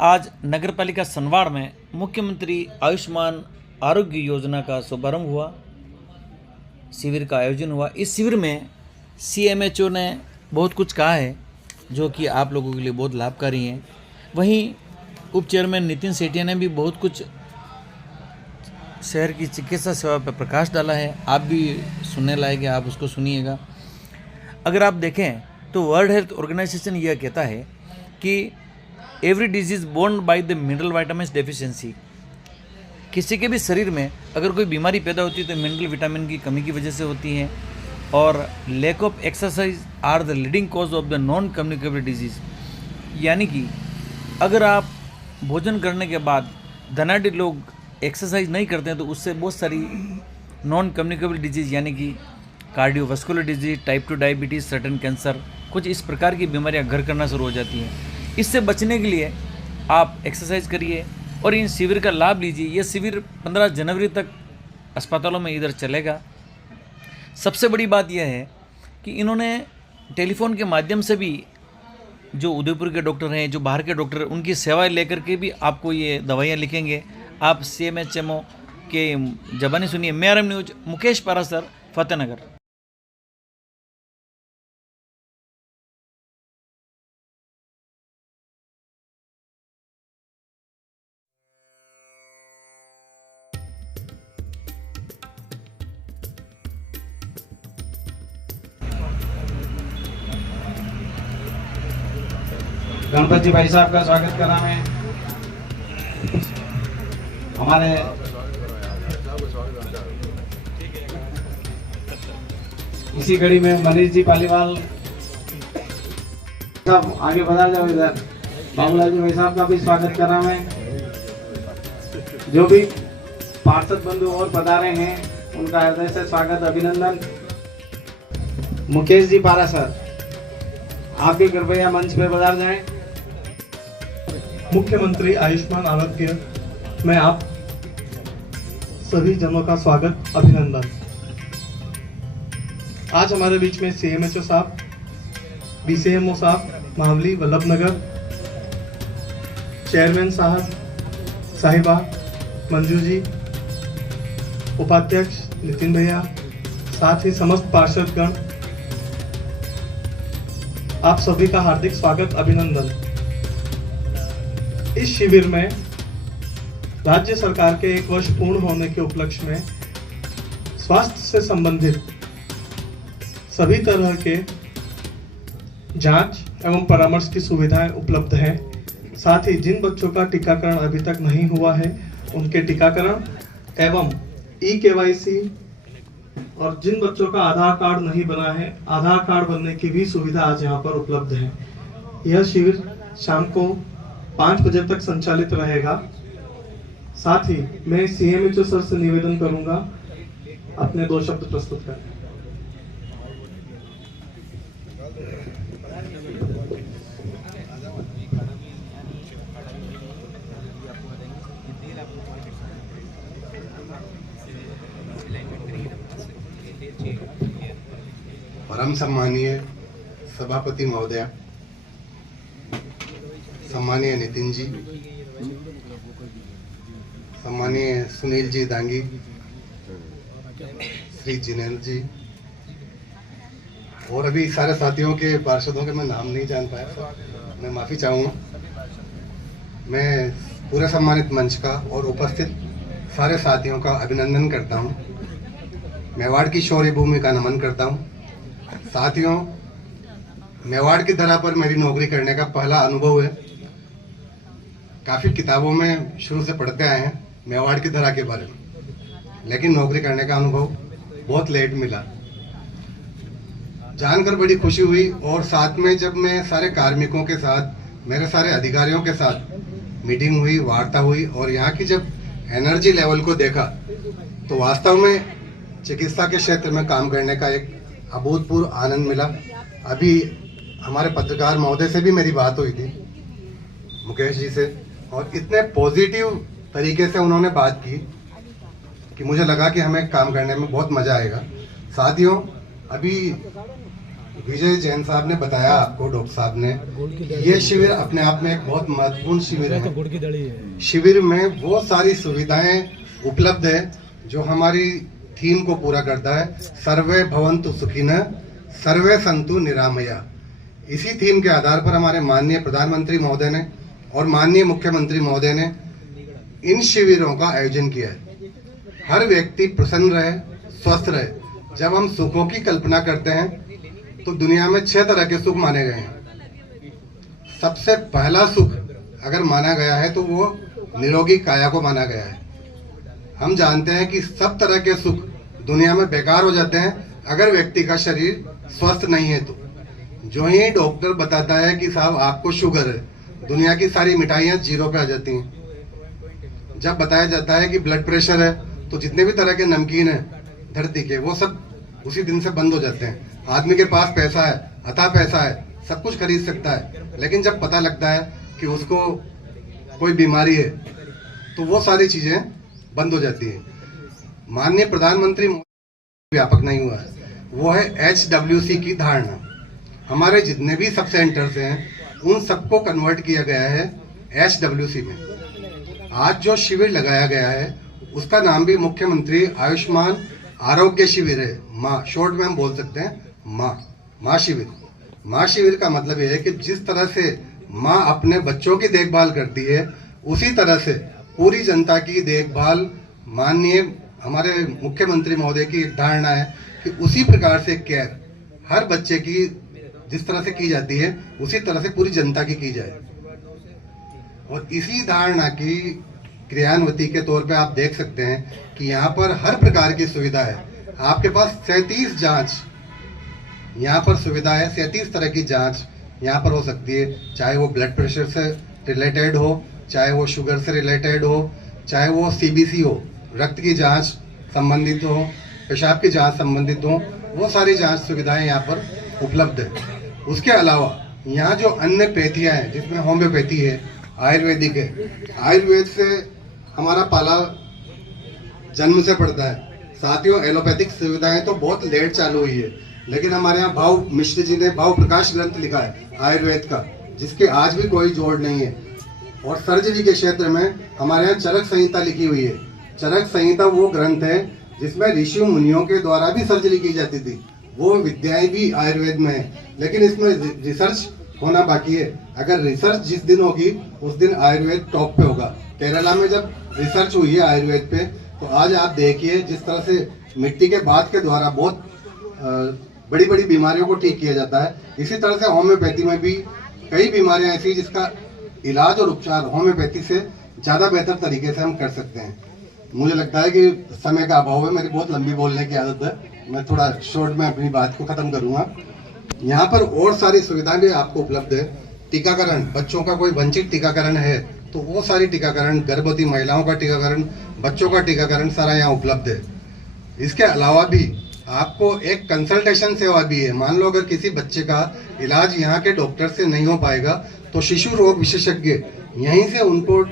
आज नगरपालिका सनवाड़ में मुख्यमंत्री आयुष्मान आरोग्य योजना का शुभारंभ हुआ, शिविर का आयोजन हुआ। इस शिविर में सीएमएचओ ने बहुत कुछ कहा है जो कि आप लोगों के लिए बहुत लाभकारी है। वहीं उप चेयरमैन नितिन सेठिया ने भी बहुत कुछ शहर की चिकित्सा सेवा पर प्रकाश डाला है। आप भी सुनने लायक है, आप उसको सुनिएगा। अगर आप देखें तो वर्ल्ड हेल्थ ऑर्गेनाइजेशन यह कहता है कि every disease born by the mineral vitamin deficiency. किसी के भी शरीर में अगर कोई बीमारी पैदा होती है तो मिनरल विटामिन की कमी की वजह से होती है। और lack of exercise are the leading cause of the non communicable disease. यानी कि अगर आप भोजन करने के बाद धनाढ़ लोग एक्सरसाइज नहीं करते हैं तो उससे बहुत सारी नॉन कम्युनिकेबल डिजीज़ यानी कि cardiovascular disease, type 2 diabetes, certain cancer, कुछ इस प्रकार की बीमारियां घर करना शुरू हो जाती हैं। इससे बचने के लिए आप एक्सरसाइज करिए और इन शिविर का लाभ लीजिए। ये शिविर 15 जनवरी तक अस्पतालों में इधर चलेगा। सबसे बड़ी बात यह है कि इन्होंने टेलीफोन के माध्यम से भी जो उदयपुर के डॉक्टर हैं, जो बाहर के डॉक्टर हैं, उनकी सेवाएं लेकर के भी आपको ये दवाइयाँ लिखेंगे। आप सीएमएचएमओ के जबानी सुनिए। मेरम न्यूज, मुकेश पारासर, फतेहनगर। गणपत जी भाई साहब का स्वागत कर रहा है। हमारे इसी कड़ी में मनीष जी पालीवाल सब आगे बढ़ा जाओ। इधर बाबूलाल जी भाई साहब का भी स्वागत कर रहा है। जो भी पार्षद बंधु और पधारे हैं उनका हृदय से स्वागत, अभिनंदन। मुकेश जी पारासर, आप भी कृपया मंच पे पधार जाएं। मुख्यमंत्री आयुष्मान आरोग्य में आप सभी जनों का स्वागत, अभिनंदन। आज हमारे बीच में सीएमएचओ साहब, बीसीएमओ साहब महावली वल्लभनगर, चेयरमैन साहब, साहिबा, मंजू जी, उपाध्यक्ष नितिन भैया, साथ ही समस्त पार्षदगण, आप सभी का हार्दिक स्वागत, अभिनंदन। इस शिविर में राज्य सरकार के 1 वर्ष पूर्ण होने के उपलक्ष्य में स्वास्थ्य से संबंधित सभी तरह के जांच एवं परामर्श की सुविधाएं उपलब्ध हैं। साथ ही जिन बच्चों का टीकाकरण अभी तक नहीं हुआ है उनके टीकाकरण एवं ई-केवाईसी और जिन बच्चों का आधार कार्ड नहीं बना है, आधार कार्ड बनने की भी सुविधा आज यहाँ पर उपलब्ध है। यह शिविर शाम को 5 बजे तक संचालित रहेगा। साथ ही मैं सीएमएचओ सर से निवेदन करूंगा अपने 2 शब्द प्रस्तुत करें। परम सम्मानीय सभापति महोदय, सम्मानीय नितिन जी, सम्मानीय सुनील जी दांगी, श्री जिनेन्द्र जी और अभी सारे साथियों के पार्षदों के मैं नाम नहीं जान पाया, मैं माफ़ी चाहूँगा। मैं पूरे सम्मानित मंच का और उपस्थित सारे साथियों का अभिनंदन करता हूँ। मेवाड़ की शौर्य भूमि का नमन करता हूँ। साथियों, मेवाड़ की धरा पर मेरी नौकरी करने का पहला अनुभव है। काफ़ी किताबों में शुरू से पढ़ते आए हैं मेवाड़ की धरा के बारे में, लेकिन नौकरी करने का अनुभव बहुत लेट मिला। जानकर बड़ी खुशी हुई और साथ में जब मैं सारे कार्मिकों के साथ, मेरे सारे अधिकारियों के साथ मीटिंग हुई, वार्ता हुई और यहाँ की जब एनर्जी लेवल को देखा तो वास्तव में चिकित्सा के क्षेत्र में काम करने का एक अभूतपूर्व आनंद मिला। अभी हमारे पत्रकार महोदय से भी मेरी बात हुई थी, मुकेश जी से, और इतने पॉजिटिव तरीके से उन्होंने बात की कि मुझे लगा कि हमें काम करने में बहुत मज़ा आएगा। साथियों, अभी विजय जैन साहब ने बताया आपको, डॉक्टर साहब ने, ये शिविर अपने आप में एक बहुत महत्वपूर्ण शिविर है। शिविर में वो सारी सुविधाएं उपलब्ध है जो हमारी थीम को पूरा करता है, सर्वे भवन्तु सुखिनः सर्वे सन्तु निरामया। इसी थीम के आधार पर हमारे माननीय प्रधानमंत्री महोदय ने और माननीय मुख्यमंत्री महोदय ने इन शिविरों का आयोजन किया है। हर व्यक्ति प्रसन्न रहे, स्वस्थ रहे। जब हम सुखों की कल्पना करते हैं तो दुनिया में 6 तरह के सुख माने गए हैं। सबसे पहला सुख अगर माना गया है तो वो निरोगी काया को माना गया है। हम जानते हैं कि सब तरह के सुख दुनिया में बेकार हो जाते हैं अगर व्यक्ति का शरीर स्वस्थ नहीं है। तो जो ही डॉक्टर बताता है कि साहब आपको शुगर है, दुनिया की सारी मिठाइयाँ 0 पे आ जाती हैं। जब बताया जाता है कि ब्लड प्रेशर है तो जितने भी तरह के नमकीन है धरती के, वो सब उसी दिन से बंद हो जाते हैं। आदमी के पास पैसा है, अथाह पैसा है, सब कुछ खरीद सकता है, लेकिन जब पता लगता है कि उसको कोई बीमारी है तो वो सारी चीजें बंद हो जाती है। माननीय प्रधानमंत्री व्यापक नहीं हुआ है, वो है HWC की धारणा। हमारे जितने भी सब सेंटर्स हैं उन सबको कन्वर्ट किया गया है HWC में। आज जो शिविर लगाया गया है उसका नाम भी मुख्यमंत्री आयुष्मान आरोग्य शिविर है। माँ शॉर्ट में हम बोल सकते हैं माँ शिविर। माँ शिविर का मतलब यह है कि जिस तरह से माँ अपने बच्चों की देखभाल करती है उसी तरह से पूरी जनता की देखभाल माननीय हमारे मुख्यमंत्री महोदय की एक धारणा है कि उसी प्रकार से केयर हर बच्चे की जिस तरह से की जाती है उसी तरह से पूरी जनता की जाए। और इसी धारणा की क्रियान्वती के तौर पे आप देख सकते हैं कि यहाँ पर हर प्रकार की सुविधा है। आपके पास 37 जांच यहाँ पर सुविधा है। 37 तरह की जांच यहाँ पर हो सकती है, चाहे वो ब्लड प्रेशर से रिलेटेड हो, चाहे वो शुगर से रिलेटेड हो, चाहे वो CBC हो, रक्त की जांच संबंधित हो, पेशाब की जांच संबंधित हो, वो सारी जांच सुविधाएं यहाँ पर उपलब्ध है। उसके अलावा यहाँ जो अन्य पैथियाँ हैं जिसमें होम्योपैथी है, आयुर्वेदिक है, आयुर्वेद से हमारा पाला जन्म से पड़ता है। साथियों एलोपैथिक सुविधाएं तो बहुत लेट चालू हुई है, लेकिन हमारे यहाँ भाव मिश्र जी ने भाव प्रकाश ग्रंथ लिखा है आयुर्वेद का, जिसके आज भी कोई जोड़ नहीं है। और सर्जरी के क्षेत्र में हमारे यहाँ चरक संहिता लिखी हुई है। चरक संहिता वो ग्रंथ है जिसमें ऋषि मुनियों के द्वारा भी सर्जरी की जाती थी। वो विद्याएं भी आयुर्वेद में है, लेकिन इसमें रिसर्च होना बाकी है। अगर रिसर्च जिस दिन होगी उस दिन आयुर्वेद टॉप पे होगा। केरला में जब रिसर्च हुई है आयुर्वेद पे, तो आज आप देखिए जिस तरह से मिट्टी के बात के द्वारा बहुत बड़ी बड़ी बीमारियों को ठीक किया जाता है। इसी तरह से होम्योपैथी में भी कई बीमारियां ऐसी जिसका इलाज और उपचार होम्योपैथी से ज़्यादा बेहतर तरीके से हम कर सकते हैं। मुझे लगता है कि समय का अभाव है, मेरी बहुत लंबी बोलने की आदत है, मैं थोड़ा शॉर्ट में अपनी बात को ख़त्म करूँगा। यहाँ पर और सारी सुविधाएं भी आपको उपलब्ध है। टीकाकरण, बच्चों का कोई वंचित टीकाकरण है तो वो सारी टीकाकरण, गर्भवती महिलाओं का टीकाकरण, बच्चों का टीकाकरण सारा यहाँ उपलब्ध है। इसके अलावा भी आपको एक कंसल्टेशन सेवा भी है। मान लो अगर किसी बच्चे का इलाज यहाँ के डॉक्टर से नहीं हो पाएगा तो शिशु रोग विशेषज्ञ यहीं से उनको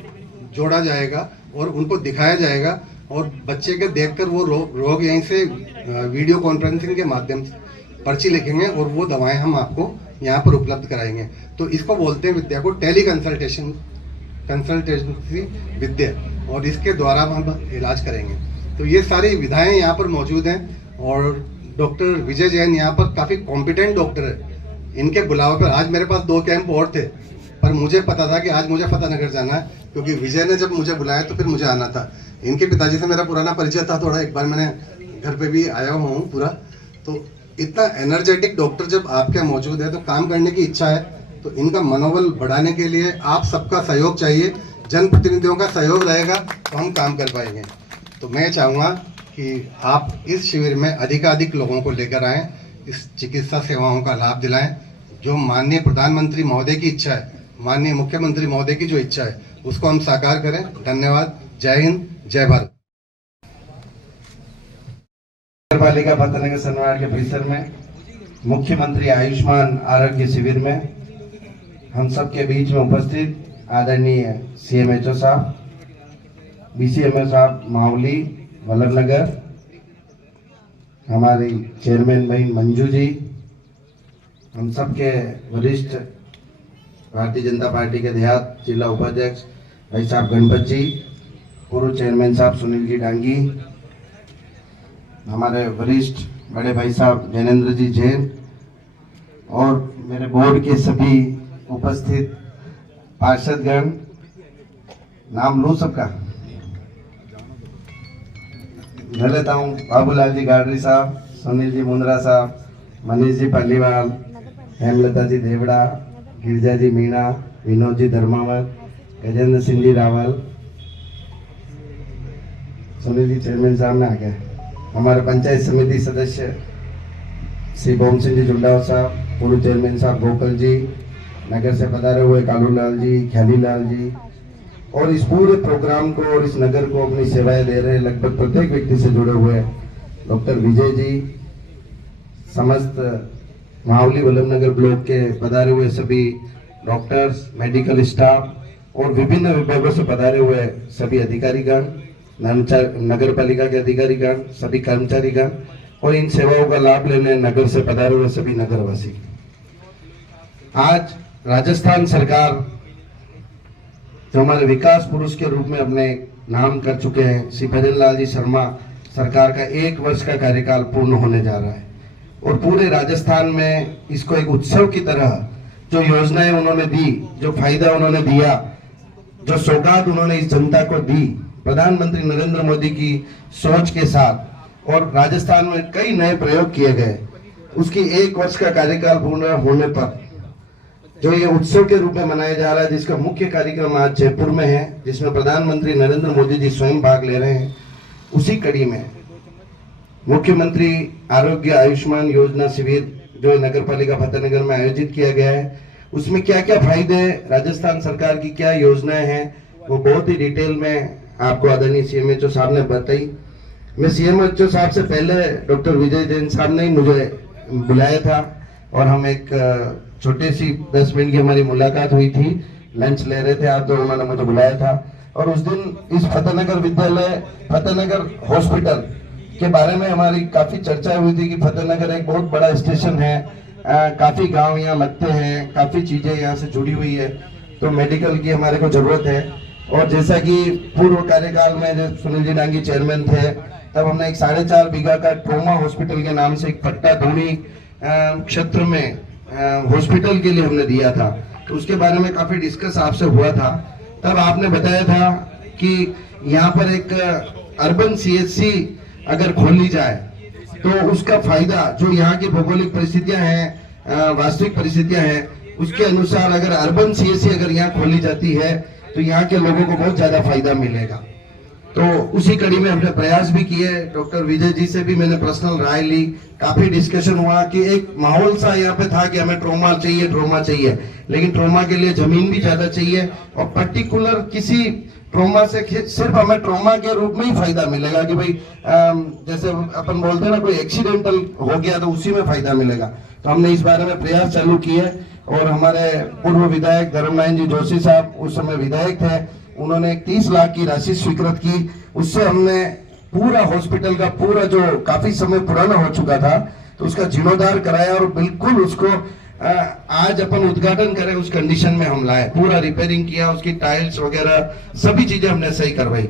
जोड़ा जाएगा और उनको दिखाया जाएगा और बच्चे के देखकर वो रोग यहीं से वीडियो कॉन्फ्रेंसिंग के माध्यम से पर्ची लिखेंगे और वो दवाएं हम आपको यहाँ पर उपलब्ध कराएंगे। तो इसको बोलते हैं विद्या को टेली कंसल्टेंसी विद्या, और इसके द्वारा हम इलाज करेंगे। तो ये सारी विधाएं यहाँ पर मौजूद हैं और डॉक्टर विजय जैन यहाँ पर काफ़ी कॉम्पिटेंट डॉक्टर है। इनके बुलावे पर आज मेरे पास 2 कैंप और थे, पर मुझे पता था कि आज मुझे फतेहनगर जाना है, क्योंकि विजय ने जब मुझे बुलाया तो फिर मुझे आना था। इनके पिताजी से मेरा पुराना परिचय था थोड़ा, एक बार मैंने घर पे भी आया हुआ हूँ पूरा। तो इतना एनर्जेटिक डॉक्टर जब आपके मौजूद है तो काम करने की इच्छा है, तो इनका मनोबल बढ़ाने के लिए आप सबका सहयोग चाहिए। जनप्रतिनिधियों का सहयोग रहेगा तो हम काम कर पाएंगे। तो मैं चाहूँगा कि आप इस शिविर में अधिकाधिक लोगों को लेकर आएँ, इस चिकित्सा सेवाओं का लाभ दिलाएं। जो माननीय प्रधानमंत्री महोदय की इच्छा है, माननीय मुख्यमंत्री महोदय की जो इच्छा है, उसको हम साकार करें। धन्यवाद। जय हिंद, जय भारत। नगर पालिका फतेहनगर सनवाड़ के परिसर में मुख्यमंत्री आयुष्मान आरोग्य शिविर में हम सब के बीच में उपस्थित आदरणीय CMHO साहब, BCMO साहब मावली वल्लभनगर, हमारी चेयरमैन भाई मंजू जी, हम सबके वरिष्ठ भारतीय जनता पार्टी के देहात जिला उपाध्यक्ष भाई साहब गणपत जी, पूर्व चेयरमैन साहब सुनील जी डांगी, हमारे वरिष्ठ बड़े भाई साहब जैनेन्द्र जी जैन और मेरे बोर्ड के सभी उपस्थित पार्षदगण, नाम लूं सबका, ले लेता हूँ। बाबूलाल जी गाडरी साहब, सुनील जी मुंद्रा साहब, मनीष जी पालीवाल, हेमलता जी देवड़ा, गिरजा जी मीणा, विनोद जी धर्मावत, गजेंद्र सिंह जी रावल, सुनील जी चेयरमैन साहब ने आ गए, हमारे पंचायत समिति सदस्य श्री बोम सिंह जी जुंडाव साहब, पूर्व चेयरमैन साहब गोपाल जी, नगर से पधारे हुए कालू लाल जी, ख्याली लाल जी, और इस पूरे प्रोग्राम को और इस नगर को अपनी सेवाएं दे रहे लगभग प्रत्येक व्यक्ति से जुड़े हुए डॉक्टर विजय जी, समस्त मावली वल्लभनगर ब्लॉक के पधारे हुए सभी डॉक्टर्स, मेडिकल स्टाफ और विभिन्न विभागों से पधारे हुए सभी अधिकारीगण, नगर पालिका के अधिकारीगण, सभी कर्मचारीगण और इन सेवाओं का लाभ लेने नगर से पधारे हुए सभी नगरवासी। आज राजस्थान सरकार जो हमारे विकास पुरुष के रूप में अपने नाम कर चुके हैं, श्री भजन लाल जी शर्मा सरकार का 1 वर्ष का कार्यकाल पूर्ण होने जा रहा है और पूरे राजस्थान में इसको एक उत्सव की तरह जो योजनाएं उन्होंने दी, जो फायदा उन्होंने दिया, जो सौगात उन्होंने इस जनता को दी, प्रधानमंत्री नरेंद्र मोदी की सोच के साथ, और राजस्थान में कई नए प्रयोग किए गए, उसकी 1 वर्ष का कार्यकाल पूर्ण होने पर जो ये उत्सव के रूप में मनाया जा रहा है, जिसका मुख्य कार्यक्रम आज जयपुर में है, जिसमें प्रधानमंत्री नरेंद्र मोदी जी स्वयं भाग ले रहे हैं, उसी कड़ी में मुख्यमंत्री आरोग्य आयुष्मान योजना शिविर जो नगर पालिका फतेहनगर में आयोजित किया गया है, उसमें क्या क्या फायदे, राजस्थान सरकार की क्या योजनाएं हैं, वो बहुत ही डिटेल में आपको आदरणीय सीएमएचओ साहब ने बताई। मैं सीएमएचओ साहब से पहले डॉक्टर विजय जैन साहब ने ही मुझे बुलाया था और हम एक छोटी सी 10 मिनट की हमारी मुलाकात हुई थी, लंच ले रहे थे आप, तो उन्होंने मुझे बुलाया था और उस दिन इस फतेहनगर विद्यालय, फतेहनगर हॉस्पिटल के बारे में हमारी काफी चर्चा हुई थी कि फतेहनगर एक बहुत बड़ा स्टेशन है, काफी गांव यहाँ लगते हैं, काफी चीजें यहाँ से जुड़ी हुई है, तो मेडिकल की हमारे को जरूरत है। और जैसा कि पूर्व कार्यकाल में जब सुनील जी डांगी चेयरमैन थे, तब हमने एक 4.5 बीघा का ट्रोमा हॉस्पिटल के नाम से एक पट्टा धूनी क्षेत्र में हॉस्पिटल के लिए हमने दिया था, तो उसके बारे में काफी डिस्कस आपसे हुआ था। तब आपने बताया था कि यहाँ पर एक अर्बन सीएचसी अगर खोली जाए तो उसका फायदा, जो यहाँ की भौगोलिक परिस्थितियां हैं, वास्तविक परिस्थितियां हैं, उसके अनुसार अगर अर्बन सीएचसी अगर यहाँ खोली जाती है तो यहाँ के लोगों को बहुत ज्यादा फायदा मिलेगा। तो उसी कड़ी में हमने प्रयास भी किए, डॉक्टर विजय जी से भी मैंने पर्सनल राय ली, काफी डिस्कशन हुआ कि एक माहौल सा यहाँ पे था कि हमें ट्रोमा चाहिए, लेकिन ट्रोमा के लिए जमीन भी ज्यादा चाहिए और पर्टिकुलर किसी ट्रोमा से सिर्फ हमें ट्रोमा के रूप में ही फायदा मिलेगा कि भाई जैसे अपन बोलते हैं ना, कोई एक्सीडेंटल हो गया तो उसी में फायदा मिलेगा। तो हमने इस बारे में प्रयास चालू किए और हमारे पूर्व विधायक धर्मनारायण जी जोशी साहब उस समय विधायक थे, उन्होंने 30 लाख की राशि स्वीकृत की, उससे हमने पूरा हॉस्पिटल का पूरा जो काफी समय पुराना हो चुका था तो उसका जीर्णोद्धार कराया और बिल्कुल उसको आज अपन उद्घाटन करें उस कंडीशन में हम लाए, पूरा रिपेयरिंग किया, उसकी टाइल्स वगैरह सभी चीजें हमने सही करवाई।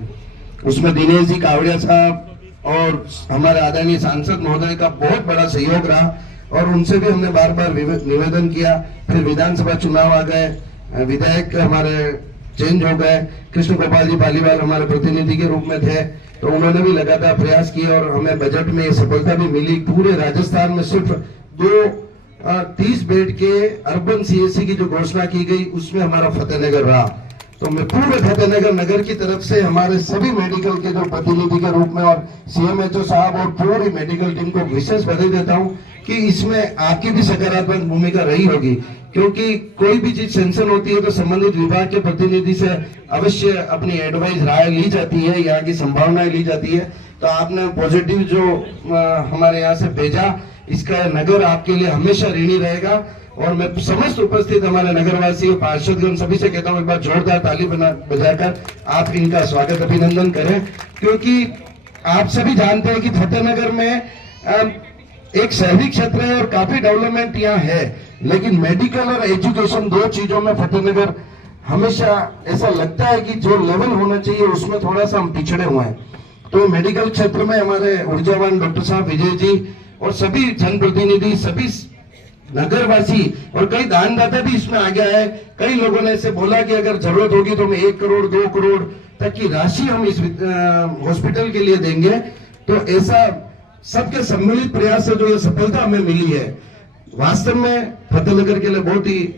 उसमें दिनेश जी कावड़िया साहब और हमारे आदरणीय सांसद महोदय का बहुत बड़ा सहयोग रहा और उनसे भी हमने बार बार निवेदन किया। फिर विधानसभा चुनाव आ गए, विधायक हमारे चेंज हो गए, कृष्ण गोपाल जी पालीवाल हमारे प्रतिनिधि के रूप में थे, तो उन्होंने भी लगातार प्रयास किए और हमें बजट में ये सफलता भी मिली। पूरे राजस्थान में सिर्फ 30 बेड के अर्बन सीएचसी की जो घोषणा की गई उसमें हमारा फतेहनगर रहा। तो मैं पूरे फतेहनगर नगर की तरफ से हमारे सभी मेडिकल के जो प्रतिनिधि के रूप में और सीएमएचओ साहब और पूरी मेडिकल टीम को विशेष बधाई देता हूं कि इसमें आपकी भी सकारात्मक भूमिका रही होगी, क्योंकि कोई भी चीज सेंशन होती है तो संबंधित विभाग के प्रतिनिधि से अवश्य अपनी एडवाइस राय ली जाती है, यहाँ की संभावनाएं ली जाती है। तो आपने पॉजिटिव जो हमारे यहाँ से भेजा, इसका नगर आपके लिए हमेशा ऋणी रहेगा और मैं समस्त उपस्थित हमारे नगरवासी पार्षदगण सभी से कहता हूँ एक बार जोरदार ताली बजाकर आप इनका स्वागत अभिनंदन करें, क्योंकि आप सभी जानते हैं कि फतेहनगर में एक शहरी क्षेत्र है और काफी डेवलपमेंट यहाँ है, लेकिन मेडिकल और एजुकेशन दो चीजों में फतेहनगर हमेशा ऐसा लगता है कि जो लेवल होना चाहिए उसमें थोड़ा सा हम पिछड़े हुए हैं। तो मेडिकल क्षेत्र में हमारे ऊर्जावान डॉक्टर साहब विजय जी और सभी जनप्रतिनिधि, सभी नगरवासी और कई दानदाता भी इसमें आ गया है। कई लोगों ने ऐसे बोला कि अगर जरूरत होगी तो हम 1 करोड़ 2 करोड़ तक की राशि हम इस हॉस्पिटल के लिए देंगे। तो ऐसा सबके सम्मिलित प्रयास से जो ये सफलता हमें मिली है, वास्तव में फतेहनगर के लिए बहुत ही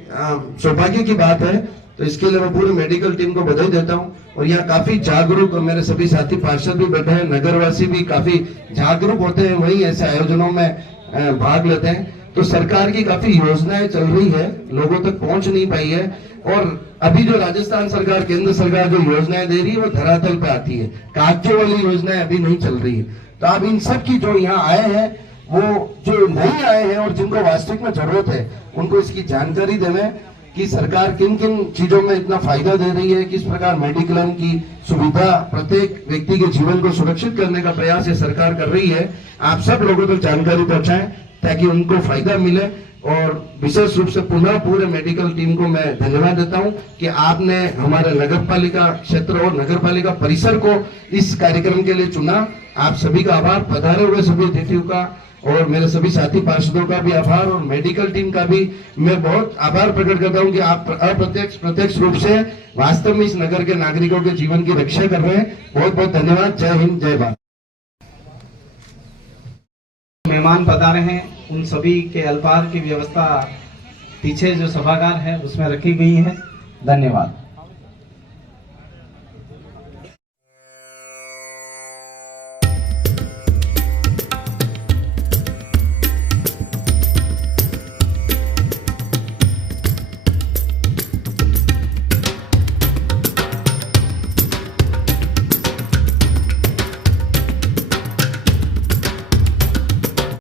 सौभाग्य की बात है। तो इसके लिए मैं पूरे मेडिकल टीम को बधाई देता हूं। और यहाँ काफी जागरूक मेरे सभी साथी पार्षद भी बैठे हैं, नगरवासी भी काफी जागरूक होते हैं, वही ऐसे आयोजनों में भाग लेते हैं। तो सरकार की काफी योजनाएं चल रही है, लोगों तक पहुंच नहीं पाई है। और अभी जो राजस्थान सरकार, केंद्र सरकार जो योजनाएं दे रही है वो धरातल पे आती है, कागजों वाली योजनाएं अभी नहीं चल रही है। तो आप इन सब की जो यहाँ आए हैं, वो जो नहीं आए हैं और जिनको वास्तविक में जरूरत है, उनको इसकी जानकारी देवें कि सरकार किन किन चीजों में इतना फायदा दे रही है, किस प्रकार मेडिक्लेम की सुविधा प्रत्येक व्यक्ति के जीवन को सुरक्षित करने का प्रयास ये सरकार कर रही है। आप सब लोगों तक जानकारी पहुंचाएं ताकि उनको फायदा मिले। और विशेष रूप से पुनः पूरे मेडिकल टीम को मैं धन्यवाद देता हूं कि आपने हमारे नगरपालिका क्षेत्र और नगरपालिका परिसर को इस कार्यक्रम के लिए चुना। आप सभी का आभार, पधारे हुए सभी अतिथियों का और मेरे सभी साथी पार्षदों का भी आभार और मेडिकल टीम का भी मैं बहुत आभार प्रकट करता हूं कि आप प्रत्यक्ष रूप से वास्तव में इस नगर के नागरिकों के जीवन की रक्षा कर रहे हैं। बहुत बहुत धन्यवाद। जय हिंद, जय भारत। मेहमान पधारे हैं, उन सभी के अल्पाहार की व्यवस्था पीछे जो सभागार है उसमें रखी गई है। धन्यवाद।